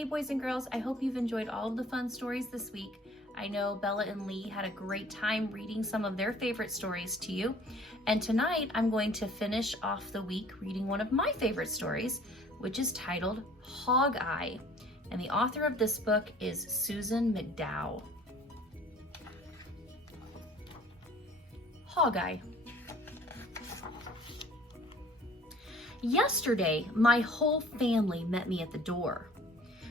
Hey boys and girls, I hope you've enjoyed all of the fun stories this week. I know Bella and Lee had a great time reading some of their favorite stories to you. And tonight I'm going to finish off the week reading one of my favorite stories, which is titled Hog-Eye. And the author of this book is Susan McDowell. Hog-Eye. Yesterday, my whole family met me at the door.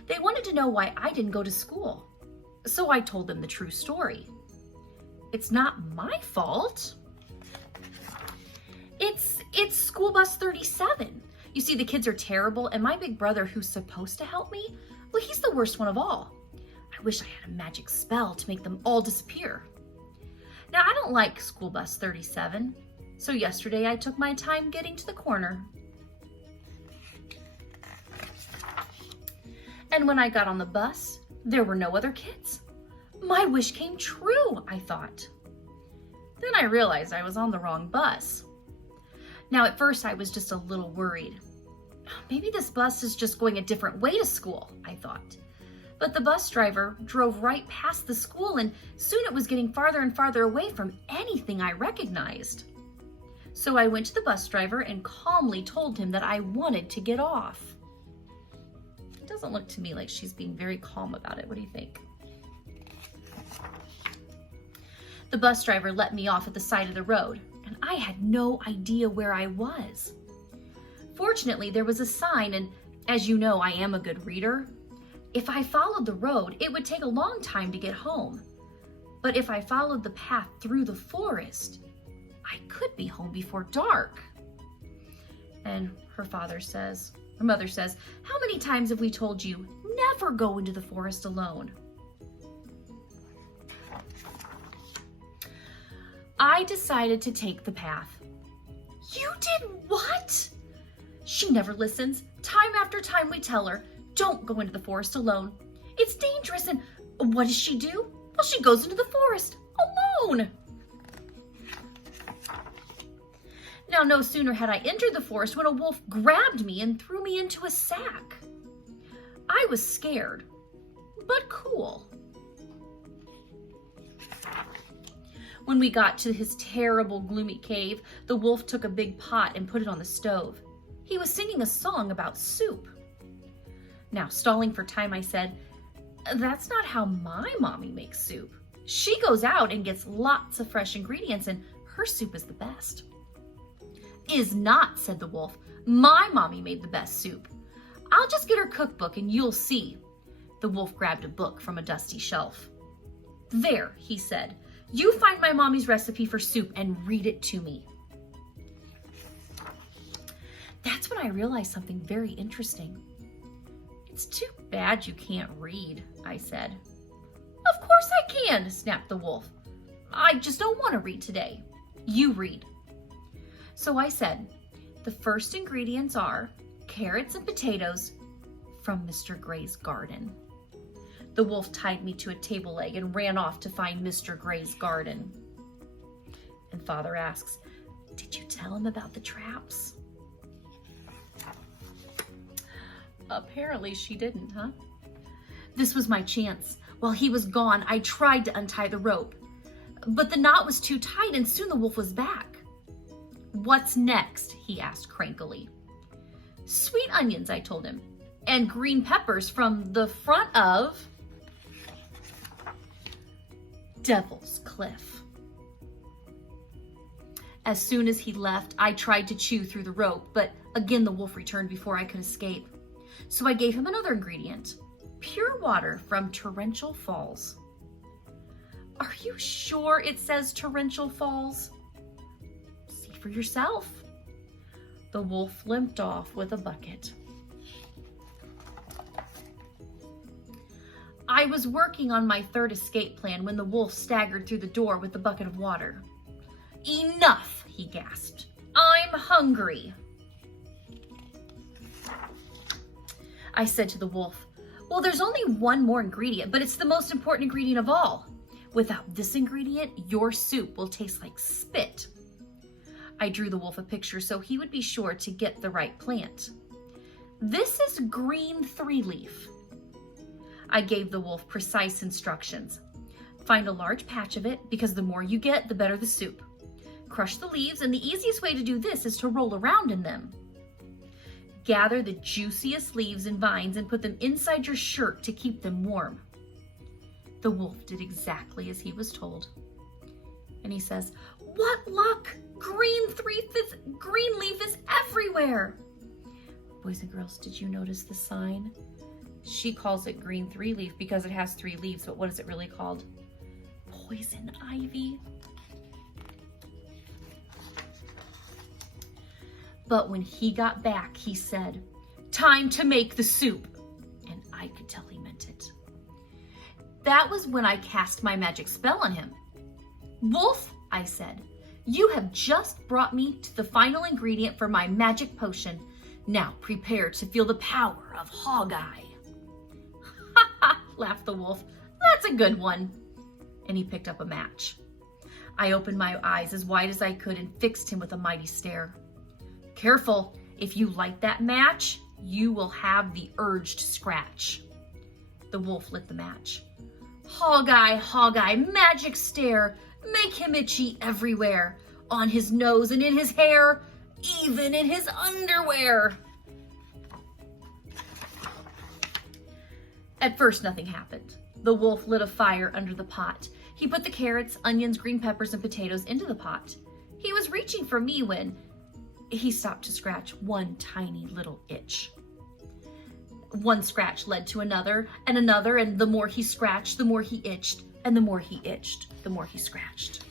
They wanted to know why I didn't go to school. So I told them the true story. It's not my fault. It's school bus 37. You see, the kids are terrible, and my big brother, who's supposed to help me, well, he's the worst one of all. I wish I had a magic spell to make them all disappear. Now, I don't like school bus 37, so yesterday I took my time getting to the corner. And when I got on the bus, there were no other kids. My wish came true, I thought. Then I realized I was on the wrong bus. Now, at first, I was just a little worried. Maybe this bus is just going a different way to school, I thought. But the bus driver drove right past the school, and soon it was getting farther and farther away from anything I recognized. So I went to the bus driver and calmly told him that I wanted to get off. It doesn't look to me like she's being very calm about it. What do you think? The bus driver let me off at the side of the road, and I had no idea where I was. Fortunately, there was a sign, and as you know, I am a good reader. If I followed the road, it would take a long time to get home. But if I followed the path through the forest, I could be home before dark. And her mother says, "How many times have we told you, never go into the forest alone?" I decided to take the path. "You did what?" She never listens. Time after time we tell her, don't go into the forest alone. It's dangerous. And what does she do? Well, she goes into the forest alone. Now, no sooner had I entered the forest when a wolf grabbed me and threw me into a sack. I was scared, but cool. When we got to his terrible, gloomy cave, the wolf took a big pot and put it on the stove. He was singing a song about soup. Now, stalling for time, I said, "That's not how my mommy makes soup. She goes out and gets lots of fresh ingredients, and her soup is the best." "Is not," said the wolf. "My mommy made the best soup. I'll just get her cookbook and you'll see." The wolf grabbed a book from a dusty shelf. "There," he said. "You find my mommy's recipe for soup and read it to me." That's when I realized something very interesting. "It's too bad you can't read," I said. "Of course I can," snapped the wolf. "I just don't want to read today. You read." So I said, "The first ingredients are carrots and potatoes from Mr. Gray's garden." The wolf tied me to a table leg and ran off to find Mr. Gray's garden. And Father asks, "Did you tell him about the traps?" Apparently she didn't, huh? This was my chance. While he was gone, I tried to untie the rope, but the knot was too tight and soon the wolf was back. "What's next?" he asked crankily. "Sweet onions," I told him, "and green peppers from the front of Devil's Cliff." As soon as he left, I tried to chew through the rope, but again the wolf returned before I could escape. So I gave him another ingredient, pure water from Torrential Falls. "Are you sure it says Torrential Falls?" "See for yourself." The wolf limped off with a bucket. I was working on my third escape plan when the wolf staggered through the door with the bucket of water. "Enough," he gasped. "I'm hungry." I said to the wolf, "Well, there's only one more ingredient, but it's the most important ingredient of all. Without this ingredient, your soup will taste like spit." I drew the wolf a picture so he would be sure to get the right plant. "This is green 3-leaf. I gave the wolf precise instructions. Find a large patch of it, because the more you get, the better the soup. Crush the leaves, and the easiest way to do this is to roll around in them. Gather the juiciest leaves and vines and put them inside your shirt to keep them warm. The wolf did exactly as he was told. And he says, "What luck! Green leaf is everywhere!" Boys and girls, did you notice the sign? She calls it green 3-leaf because it has 3 leaves, but what is it really called? Poison ivy. But when he got back, he said, "Time to make the soup." And I could tell he meant it. That was when I cast my magic spell on him. "Wolf," I said, "you have just brought me to the final ingredient for my magic potion. Now prepare to feel the power of Hog-Eye." "Ha ha," laughed the wolf. "That's a good one." And he picked up a match. I opened my eyes as wide as I could and fixed him with a mighty stare. "Careful, if you light that match, you will have the urge to scratch." The wolf lit the match. "Hog-Eye, Hog-Eye, magic stare, make him itchy everywhere, on his nose and in his hair, even in his underwear." At first, nothing happened. The wolf lit a fire under the pot. He put the carrots, onions, green peppers, and potatoes into the pot. He was reaching for me when he stopped to scratch one tiny little itch. One scratch led to another, and the more he scratched, the more he itched, and the more he itched, the more he scratched.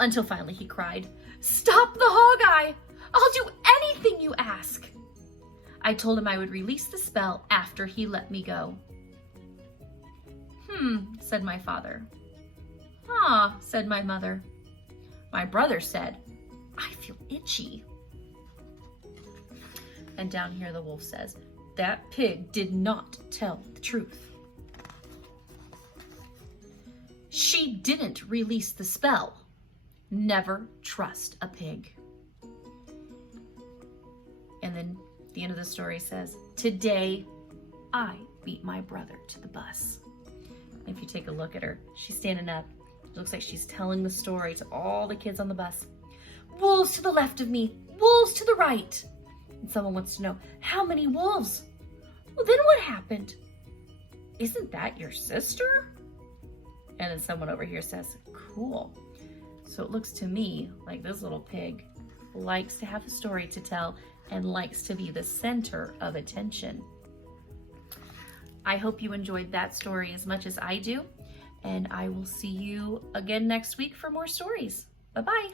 Until finally he cried, "Stop the Hog-Eye! I'll do anything you ask." I told him I would release the spell after he let me go. Said my father. "Ah," said my mother. My brother said, "I feel itchy." And down here the wolf says, "That pig did not tell the truth. She didn't release the spell. Never trust a pig." And then the end of the story says, "Today I beat my brother to the bus." If you take a look at her, she's standing up. It looks like she's telling the story to all the kids on the bus. "Wolves to the left of me, wolves to the right." And someone wants to know, "How many wolves?" "Well, then what happened?" "Isn't that your sister?" And then someone over here says, "Cool." So it looks to me like this little pig likes to have a story to tell and likes to be the center of attention. I hope you enjoyed that story as much as I do, and I will see you again next week for more stories. Bye-bye.